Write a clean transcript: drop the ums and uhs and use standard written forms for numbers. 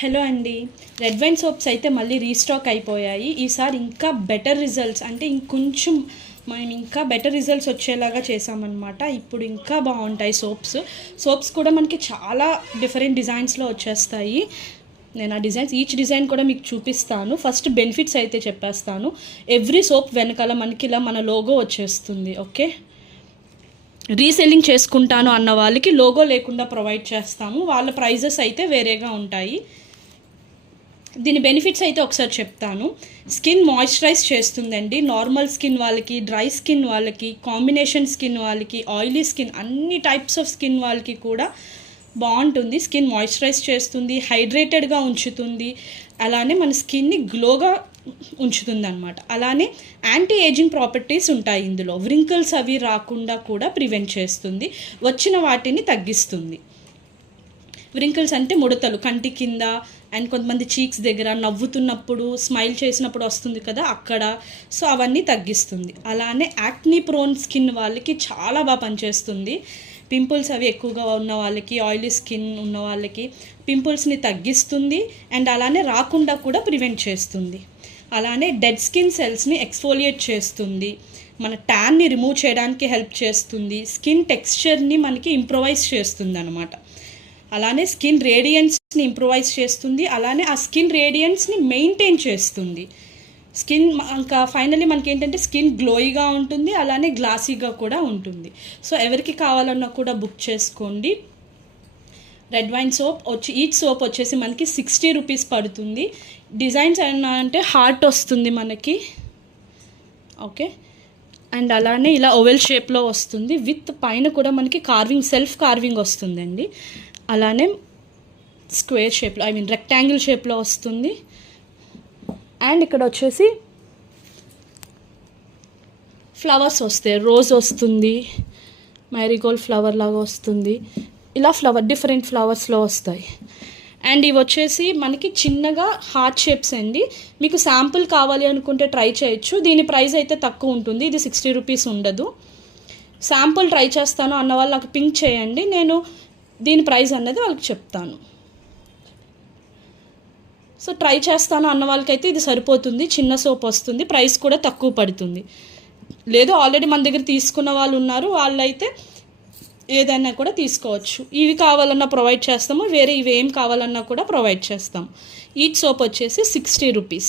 Hello అండి, red wine soaps అయితే మళ్ళీ రీస్టాక్ అయిపోయాయి. ఈసారి ఇంకా బెటర్ రిజల్ట్స్ అంటే ఇంకొంచెం మనం ఇంకా బెటర్ రిజల్ట్స్ వచ్చేలాగా చేసామన్నమాట. ఇప్పుడు ఇంకా బాగుంటాయి సోప్స్ కూడా మనకి చాలా డిఫరెంట్ డిజైన్స్లో వచ్చేస్తాయి. నేను ఆ డిజైన్స్ ఈచ్ డిజైన్ కూడా మీకు చూపిస్తాను. ఫస్ట్ బెనిఫిట్స్ అయితే చెప్పేస్తాను. ఎవ్రీ సోప్ వెనకాల మనకి ఇలా మన లోగో వచ్చేస్తుంది. ఓకే, రీసెల్లింగ్ చేసుకుంటాను అన్న వాళ్ళకి లోగో లేకుండా ప్రొవైడ్ చేస్తాము. వాళ్ళ ప్రైజెస్ అయితే వేరేగా ఉంటాయి. దీని బెనిఫిట్స్ అయితే ఒకసారి చెప్తాను. స్కిన్ మాయిశ్చరైజ్ చేస్తుందండి. నార్మల్ స్కిన్ వాళ్ళకి, డ్రై స్కిన్ వాళ్ళకి, కాంబినేషన్ స్కిన్ వాళ్ళకి, ఆయిలీ స్కిన్, అన్ని టైప్స్ ఆఫ్ స్కిన్ వాళ్ళకి కూడా బాగుంటుంది. స్కిన్ మాయిశ్చరైజ్ చేస్తుంది, హైడ్రేటెడ్గా ఉంచుతుంది, అలానే మన స్కిన్ని గ్లోగా ఉంచుతుంది అనమాట. అలానే యాంటీ ఏజింగ్ ప్రాపర్టీస్ ఉంటాయి ఇందులో. వ్రింకిల్స్ అవి రాకుండా కూడా ప్రివెంట్ చేస్తుంది, వచ్చిన వాటిని తగ్గిస్తుంది. వ్రింకిల్స్ అంటే ముడతలు కంటి కింద అండ్ కొంతమంది చీక్స్ దగ్గర, నవ్వుతున్నప్పుడు స్మైల్ చేసినప్పుడు వస్తుంది కదా అక్కడ, సో అవన్నీ తగ్గిస్తుంది. అలానే యాక్నీ ప్రోన్ స్కిన్ వాళ్ళకి చాలా బాగా పనిచేస్తుంది. పింపుల్స్ అవి ఎక్కువగా ఉన్న వాళ్ళకి, ఆయిలీ స్కిన్ ఉన్న వాళ్ళకి పింపుల్స్ని తగ్గిస్తుంది అండ్ అలానే రాకుండా కూడా ప్రివెంట్ చేస్తుంది. అలానే డెడ్ స్కిన్ సెల్స్ని ఎక్స్ఫోలియేట్ చేస్తుంది, మన ట్యాన్ని రిమూవ్ చేయడానికి హెల్ప్ చేస్తుంది, స్కిన్ టెక్స్చర్ని మనకి ఇంప్రొవైజ్ చేస్తుంది అనమాట. అలానే స్కిన్ రేడియన్స్ని ఇంప్రొవైజ్ చేస్తుంది, అలానే ఆ స్కిన్ రేడియన్స్ని మెయింటైన్ చేస్తుంది. స్కిన్ ఇంకా ఫైనల్లీ మనకి ఏంటంటే స్కిన్ గ్లోయిగా ఉంటుంది, అలానే గ్లాసీగా కూడా ఉంటుంది. సో ఎవరికి కావాలన్నా కూడా బుక్ చేసుకోండి. Red wine soap each soap వచ్చేసి మనకి 60 రూపీస్ పడుతుంది. డిజైన్స్ అయినా అంటే హార్ట్ వస్తుంది మనకి. ఓకే, అండ్ అలానే ఇలా ఓవెల్ షేప్లో వస్తుంది, విత్ పైన కూడా మనకి సెల్ఫ్ కార్వింగ్ వస్తుందండి. అలానే స్క్వేర్ షేప్లో, రెక్టాంగిల్ షేప్లో వస్తుంది. అండ్ ఇక్కడ వచ్చేసి ఫ్లవర్స్ వస్తాయి, రోజ్ వస్తుంది, మ్యారీగోల్డ్ ఫ్లవర్ లాగా వస్తుంది, ఇలా డిఫరెంట్ ఫ్లవర్స్లో వస్తాయి. అండ్ ఇవి వచ్చేసి మనకి చిన్నగా హార్ట్ షేప్స్ అండి. మీకు శాంపుల్ కావాలి అనుకుంటే ట్రై చేయొచ్చు. దీని ప్రైస్ అయితే తక్కువ ఉంటుంది, ఇది 60 రూపీస్ ఉండదు. శాంపుల్ ట్రై చేస్తాను అన్న వాళ్ళు నాకు పింక్ చేయండి, నేను దీని ప్రైస్ అన్నది వాళ్ళకి చెప్తాను. సో ట్రై చేస్తాను అన్న వాళ్ళకైతే ఇది సరిపోతుంది, చిన్న సోప్ వస్తుంది, ప్రైస్ కూడా తక్కువ పడుతుంది. లేదు ఆల్రెడీ మన దగ్గర తీసుకున్న వాళ్ళు ఉన్నారు, వాళ్ళైతే ఏదైనా కూడా తీసుకోవచ్చు. ఇవి కావాలన్నా ప్రొవైడ్ చేస్తాము, వేరే ఇవి ఏం కావాలన్నా కూడా ప్రొవైడ్ చేస్తాము. ఈచ్ సోప్ వచ్చేసి 60 రూపీస్.